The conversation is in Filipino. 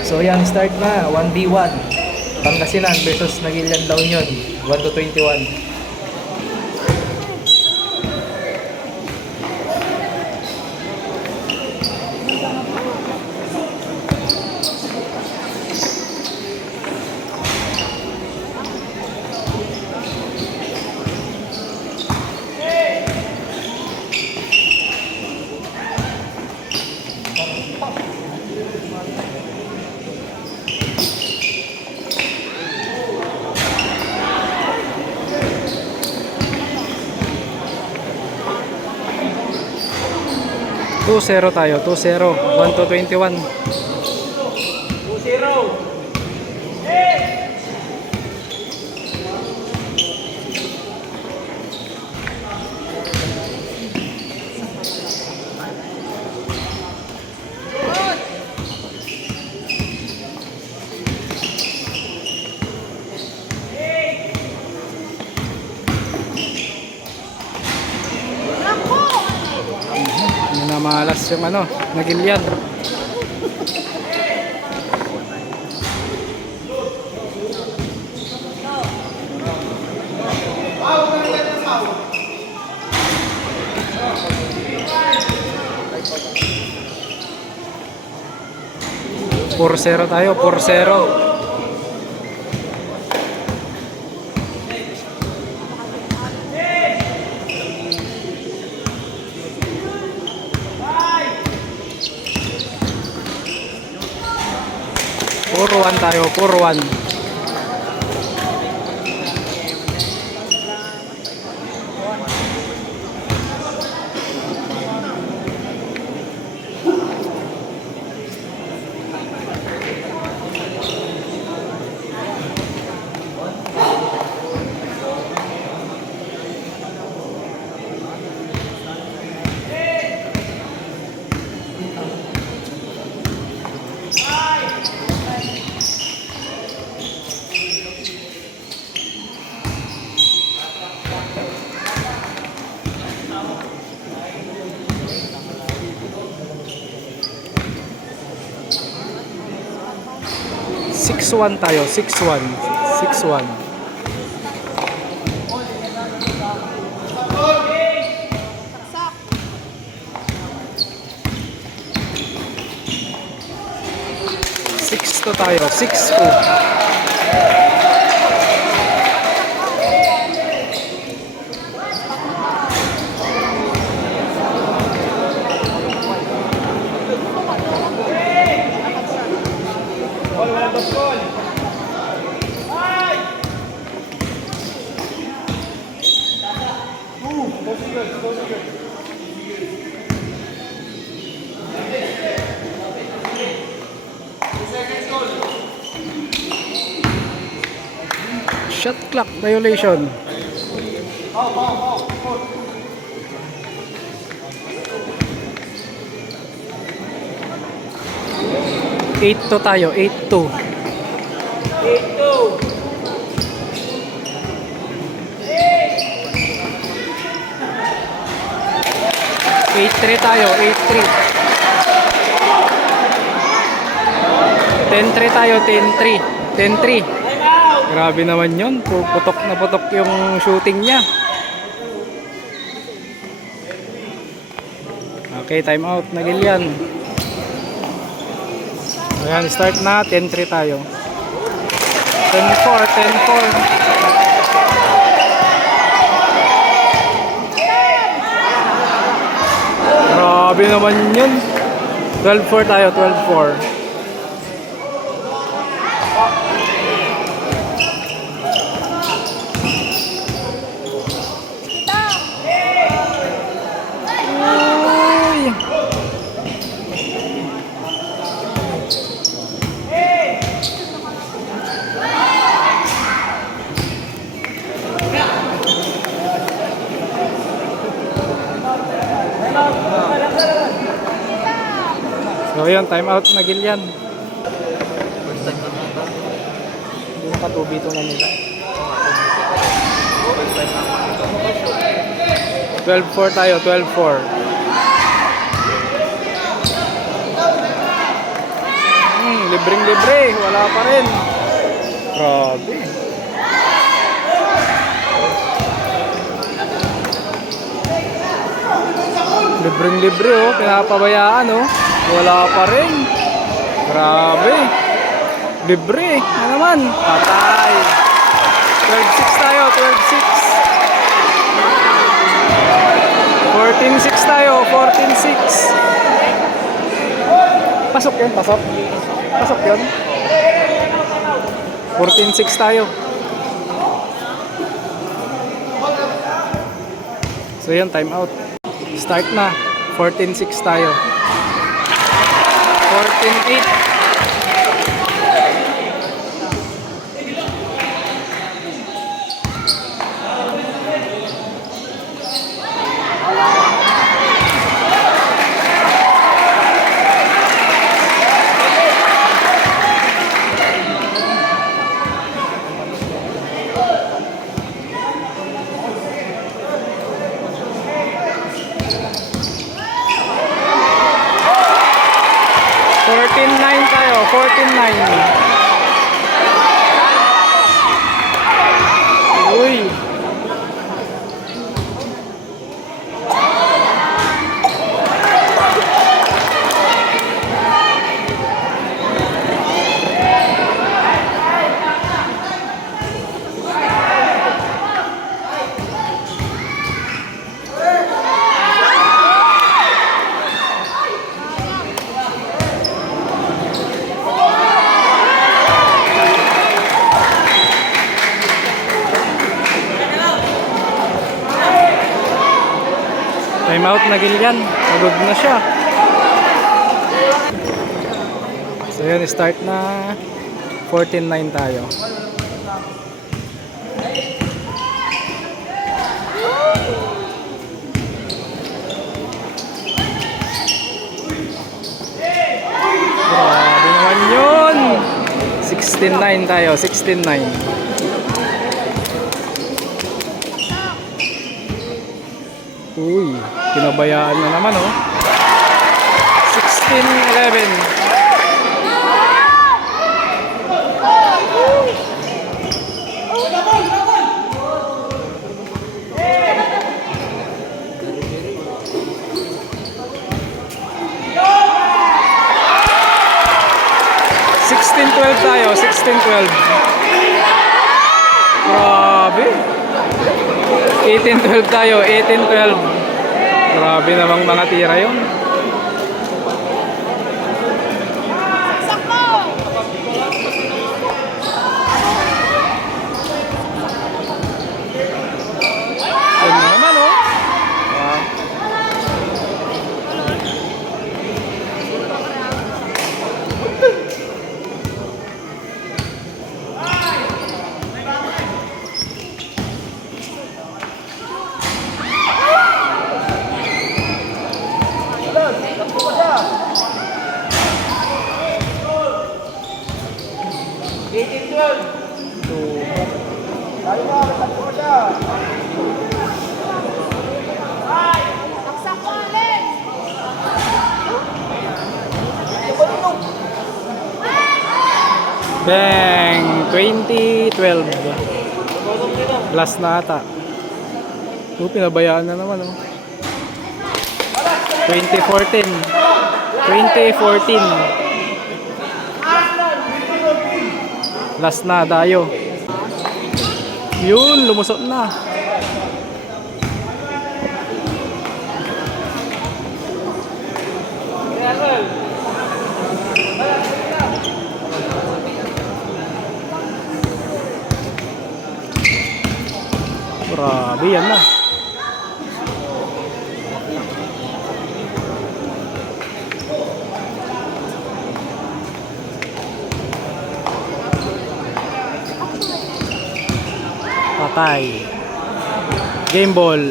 So yan, start na. 1v1. Pangasinan versus Nagilian La Union. 1-21. Tayo, 2-0, 1-21. 2-0. Malas yung Nagilian. Por 0 tayo, 4-0. Tayo, 4-1. Tayo, 6-1. 6-1. Tayo, 6-2. Shot clock violation. Eight to tayo, 8-2. 8-3 tayo, 8-3. 10-3 tayo, 10-3. 10-3. Grabe naman yun. Putok na putok yung shooting niya. Okay, time out. Nagilian. Ayan, start na. 10-3 tayo. 10-4, 10-4. Grabe naman yun. 12-4 tayo, 12-4. So yun, time out Nagilian. First time naman ba? Hindi nakatubi ito na nila. 12-4 tayo, 12-4. libreng libre. Wala pa rin. Grabe. Libreng libre oh. Pinapabayaan oh. Wala pa rin. Grabe. Libre. Ano naman? Patay. 12-6 tayo. 12-6. 14-6 tayo. 14-6. Pasok yun. Pasok. Pasok yun. 14-6 tayo. So yun, time out. Start na. 14-6 tayo. 14-8. Tayo, 14-9. Uy. Time out na Gillian. Pagod na siya. So yun, start na. 14-9 tayo. Grabe naman yun. 16-9 tayo. 16-9. Uy, pinabayaan na naman oh. 16-11. Tayo, 16-12. Grabe. 18-12 tayo, 18-12. Grabe namang mga tira yun. Yun naman oh. Bang! 2012. Last na ata. Pinabayaan na naman oh. 2014. 2014. Last na tayo. Yun, lumusot na. Grabe yan na. Patay. Game ball.